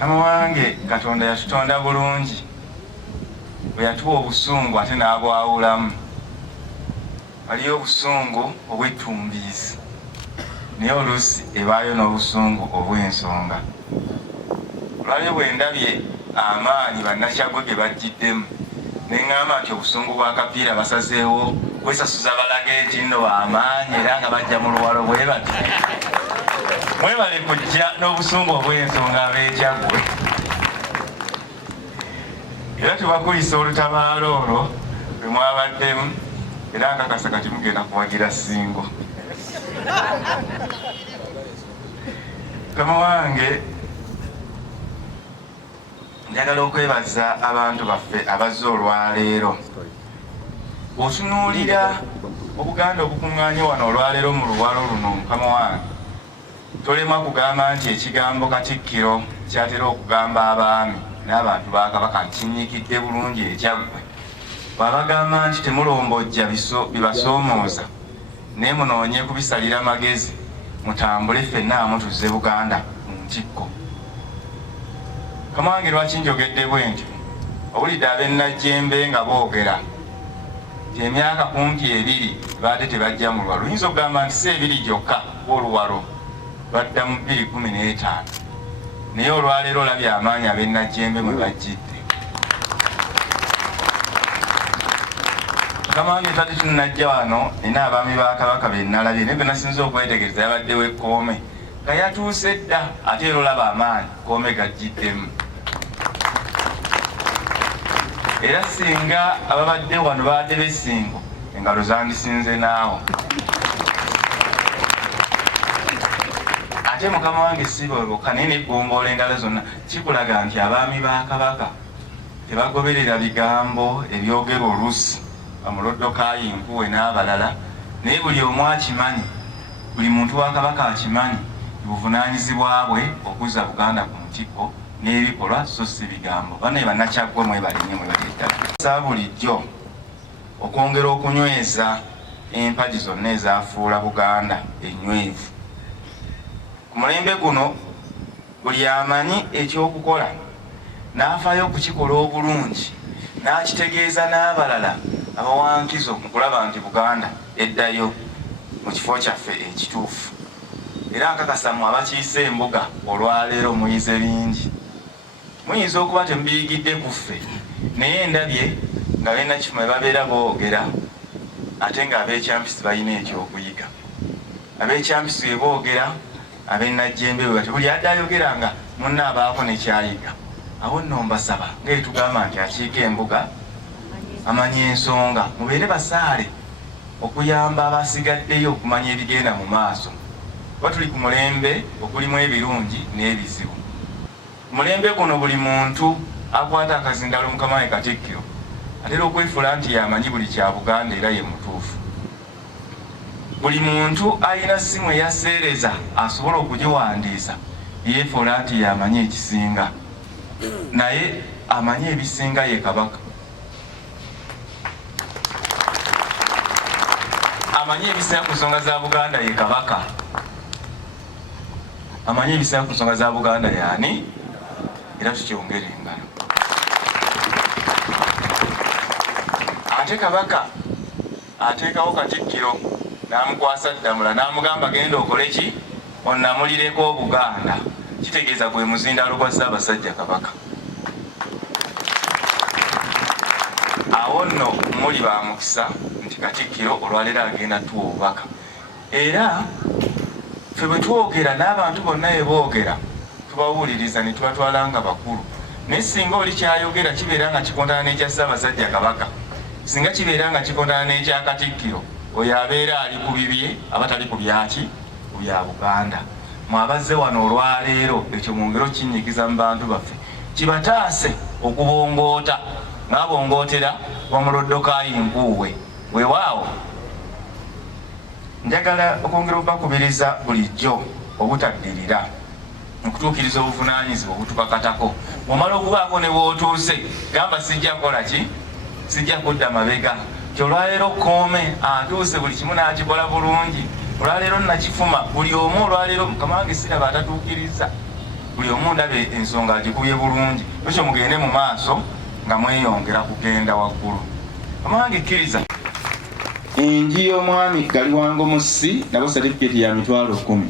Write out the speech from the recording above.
Mukama wange Katonda yatutonda bulungi, bwe yatuwa obusungu ate n'abwawulamu. Waliyo obusungu obw'ettumbiizi, naye oluusi ebaayo n'obusungu obw'ensonga. Olwaliro bwe ndabye amaanyi bannakyaggwe ge bajjiddemu, ne ŋŋamba nti obusungu bwa kapiira basazeewo kwesasuza balage nti nno amaanyi era nga bajja mu luwalo bwe bati. Mwebale kujja n'obusungu obw'ensonga ab'ekyaggwe. Era tubakulisa olutabaalo olwo lwe mwabaddemu, era nkakasa kati mugenda kuwagira Ssingo. Mukama wange, njagala okwebaza abantu baffe abazze olwaleero. Bw'otunuulira Obuganda obukuŋŋaanye wano olwaleero mu luwalo luno, Mukama wange, tolemwa kugamba nti ekigambo Katikkiro kyatera okugamba abaami n'abantu ba Kabaka kinnyikidde bulungi ekyaggwe. Bw'abagamba nti temulombojja bibasoomooza, naye munoonye kubisalira magezi, mutambule ffenna amutuzze Buganda mu ntikko. Mukama wange, lwaki njogedde bwe ntyo? Owulidde ab'Ennajjembe nga boogera nti emyaka kumpi 2 baadde tebajja mu luwalo. Oyinza okugamba nti si 2 gyokka oluwalo badda mu 2015, naye olwaleero olabye amaanyi ab'Ennajjembe mwe bajjidde. Mukama wange, twadde tunajja wano nina abaami ba Kabaka be nalabye, naye be nasinza okwetegereza yabaddewo Ekkoome nga yatuuse dda, ate era olaba amaanyi Kkoome gajjiddemu. Era singa ababadde wano baadde b'Essingo, engalo zandisinze naawo. Ate Mukama wange, si bokka naye n'eggomboola endala zonna kikulaga nti abaami ba Kabaka tebagoberera bigambo ebyogera oluusi Bamuloddokayi Nkuwe n'abalala, naye buli omu akimanyi, buli muntu wa Kabaka akimanyi buvunaanyizibwa bwe okuzza Buganda ku ntikko n'ebikolwa so si bigambo. Banaye bannakyaggwe mwebalenye mwebaleddala. Sa bulijjo okwongera okunyweza empagi zonna ezaafuula Buganda ennywevu. Ku mulembe guno buli amanyi ekyokukola n'afaayo okukikola obulungi, n'akitegeeza n'abalala abawankizo mu kulaba nti Buganda eddayo mu kifo kyaffe ekituufu. Era nkakasa mmwe abakiise embuga olwaleero muyize bingi. Muyinza okuba temubiyigidde ku ffe, naye ndabye nga b'Ennakifumu babeera boogera ate nga ab'Ekyampisi balina ekyokuyiga. Ab'Ekyampisi bwe boogera, ab'Ennajjembe bwe bati, buli adde ayogeranga munne abaako nekyayiga. Awo nno mbasaba ng'etugamba nti akiika embuga amanyi ensonga, mubeere basaale okuyamba abasigaddeyo okumanya ebigenda mu maaso. Kuba tuli ku mulembe okulimu ebirungi n'ebizibu. Ku mulembe guno buli muntu akwata akazindalo Mukama wange Katikkiro atera okwefuula nti yamanyi buli kya Buganda era ye mutuufu. Buli muntu alina ssimu eyaseereza asobola okugiwandiisa yeefuula nti yamanyi ekisinga, naye amanyi ebisinga ye Kabaka. Amanyi ebisinga ku nsonga za Buganda ye Kabaka. Amanyi ebisinga ku nsonga za Buganda yaani? Era tukyongere engalo. Ate Kabaka ateekawo Katikkiro n'amukwasa Ddamula n'amugamba genda okole ki? Onnamulireko Buganda. Kitegeeza gwe muzindalo gwa Ssaabasajja Kabaka. Awo nno muli ba mukisa nti Katikkiro olwaleero agenda tuwa obubaka. Era ffe bwe twogera n'abantu bonna bwe boogera tubawuliriza ne tubatwala nga bakulu. Naye singa oli kyayogera kibeera nga kikontana n'ekya Ssaabasajja Kabaka, singa kibeera nga kikontana n'ekya Katikkiro, oyo abeera ali ku bibye abatali ku byaki ku bya Buganda. Mwabazze wano olwaleero ekyo mwongera okinyigiza mu bantu baffe, kibataase okubongoota ng'abongootera Bamuloddokayi Nkuwe. Weewaawo njagala okwongera okubakubiriza bulijjo obutaddirira okutuukiriza obuvunaanyizibwa obutukakatako. Omala okubaako ne bw'otuuse gamba sijja kukola ki? Sijja kudda mabega. Olwaleero Kkoome atuuse buli kimu n'akikola bulungi. Olwaleero Nakifuma buli omu olwaleero Mukama wange siraba atatuukiriza. buli omu ndabe ensonga agikubye bulungi, ekyo mugende mu maaso nga mweyongera kugenda waggulu. Amange kkiriza enji y'omwami Kaliwango Mussi nabo certificate ya $10,000